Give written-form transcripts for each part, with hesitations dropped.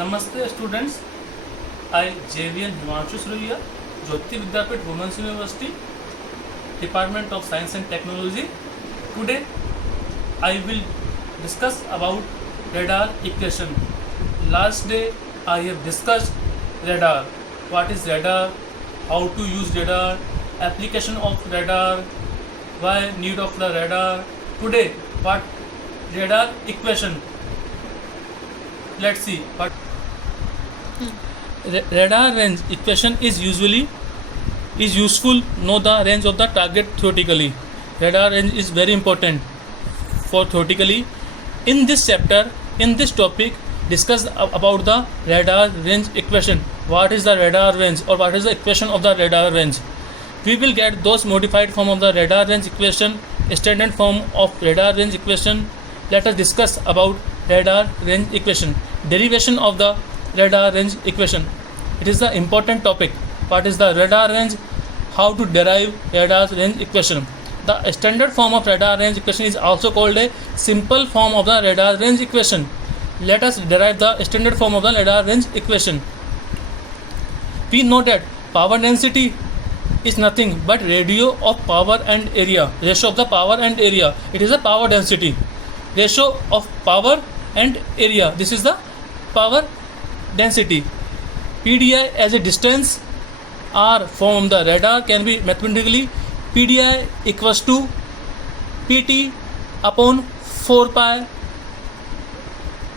नमस्ते students, I JVN Himanshu Suraiya, Jyoti Vidyapith Women's University, Department of Science and Technology. Today I will discuss about radar equation. Last day I have discussed radar. What is radar? How to use radar? Application of radar? Why need of the radar? Today what radar equation? Let's see what radar range equation is useful. Know the range of the target theoretically. Radar range is very important for theoretically. In this chapter, in this topic, discuss about the radar range equation. What is the radar range or what is the equation of the radar range? We will get those modified form of the radar range equation, standard form of radar range equation. Let us discuss about radar range equation. Derivation of the radar range equation. It is the important topic. What is the radar range? How to derive radar range equation? The standard form of radar range equation is also called a simple form of the radar range equation. Let us derive the standard form of the radar range equation. We know that power density is nothing but ratio of power and area. Ratio of the power and area. It is a power density. Ratio of power and area. This is the power density. PDI as a distance r from the radar can be mathematically PDI equals to PT upon 4 pi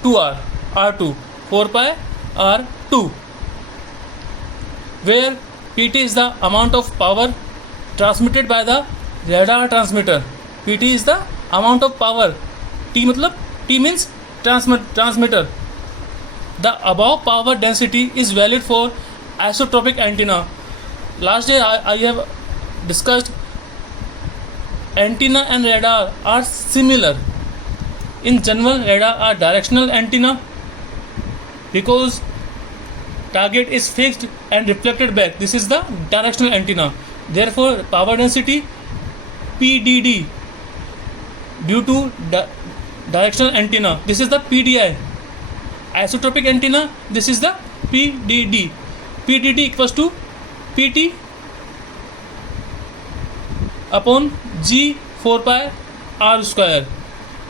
2r r2 4 pi r2, where PT is the amount of power transmitted by the radar transmitter. PT is the amount of power. T means transmitter. The above power density is valid for isotropic antenna. Last day I have discussed antenna and radar are similar. In general, radar are directional antenna because target is fixed and reflected back. This is the directional antenna. Therefore, power density PDD due to directional antenna. This is the PDI. Isotropic antenna, this is the PDD. PDD equals to PT upon G 4 pi r square.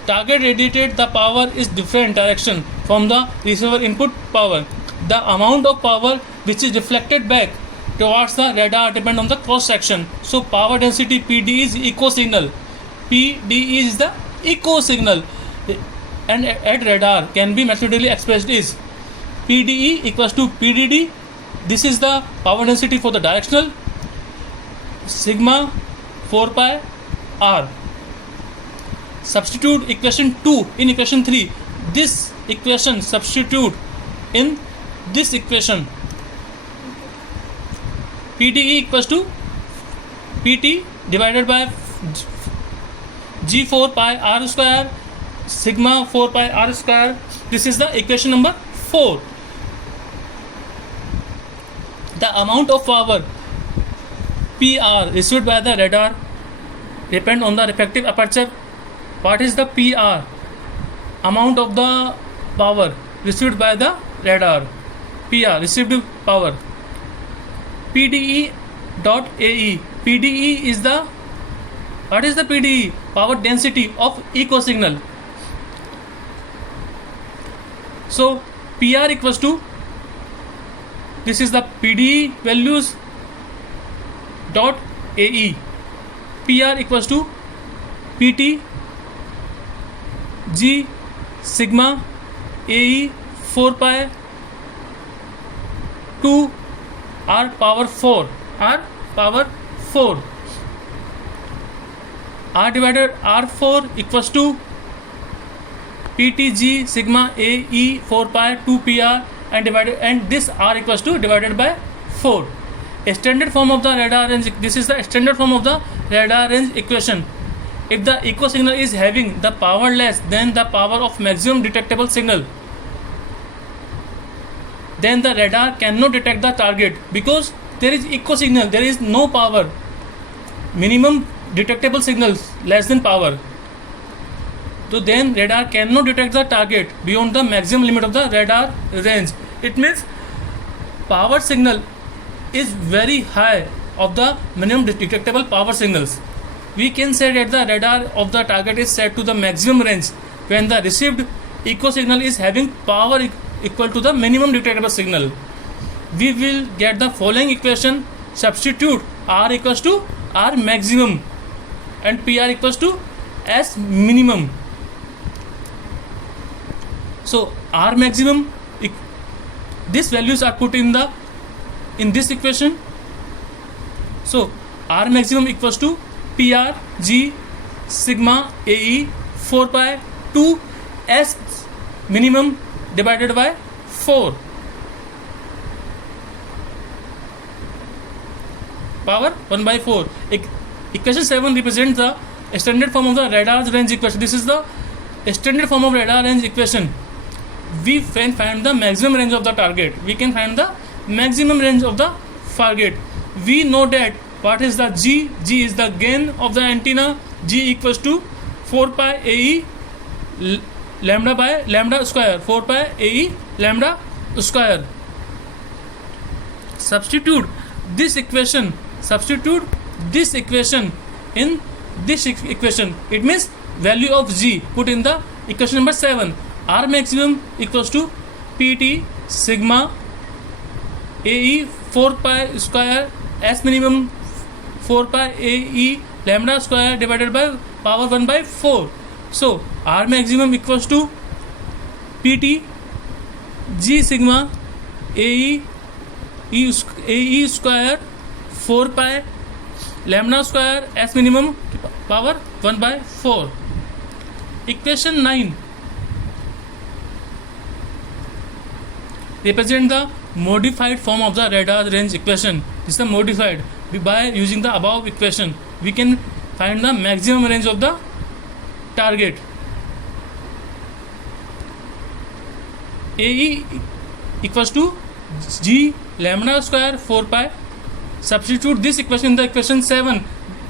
Target radiated the power is different direction from the receiver input power. The amount of power which is reflected back towards the radar depends on the cross section. So power density PD is echo signal. PD is the echo signal. And at radar can be mathematically expressed is PDE equals to PDD. This is the power density for the directional, sigma 4 pi r. Substitute equation 2 in equation 3. This equation substitute in this equation. PDE equals to PT divided by G4 pi r square sigma 4 pi r square. This is the equation number 4. The amount of power PR received by the radar depend on the refractive aperture. What is the PR? Amount of the power received by the radar. PR received power. PDE dot AE. PDE is the, what is the PDE? Power density of echo signal. So PR equals to, this is the PDE values dot AE. PR equals to PT G sigma AE 4 pi 2 r power 4 r divided r4 equals to PTG sigma AE 4 pi 2 PR and this R equals to divided by 4. A standard form of the radar range. This is the standard form of the radar range equation. If the echo signal is having the power less than the power of maximum detectable signal, then the radar cannot detect the target because there is echo signal, there is no power. Minimum detectable signals less than power. So then radar cannot detect the target beyond the maximum limit of the radar range. It means power signal is very high of the minimum detectable power signals. We can say that the radar of the target is set to the maximum range when the received echo signal is having power equal to the minimum detectable signal. We will get the following equation. Substitute R equals to R maximum and PR equals to S minimum. So R maximum, these values are put in this equation. So R maximum equals to PR G sigma AE 4 pi 2 S minimum divided by 4 power 1 by 4. Equation 7 represents the standard form of the radar's range equation. This is the standard form of radar range equation. We can find the maximum range of the target. We can find the maximum range of the target. We know that what is the G? G is the gain of the antenna. G equals to 4 pi AE lambda by lambda square. 4 pi AE lambda square. Substitute this equation in this equation. It means value of G put in the equation number 7. R maximum equals to PT sigma AE 4 pi square S minimum 4 pi AE lambda square divided by power 1 by 4. So R maximum equals to PT G sigma AE square 4 pi lambda square S minimum power 1 by 4. Equation 9 represent the modified form of the radar range equation. This is the modified. By using the above equation, we can find the maximum range of the target. AE equals to G lambda square 4 pi. Substitute this equation in the equation 7,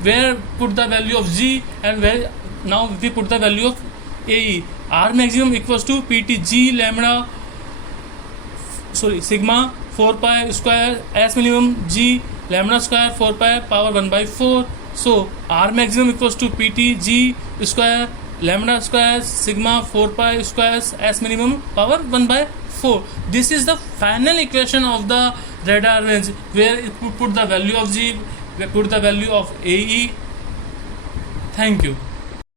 where put the value of G and where now we put the value of AE. R maximum equals to PT G lambda sigma 4 pi square S minimum G lambda square 4 pi power 1 by 4. So R maximum equals to PT G square lambda square sigma 4 pi square S minimum power 1 by 4. This is the final equation of the radar range, where it put the value of G, we put the value of AE. Thank you.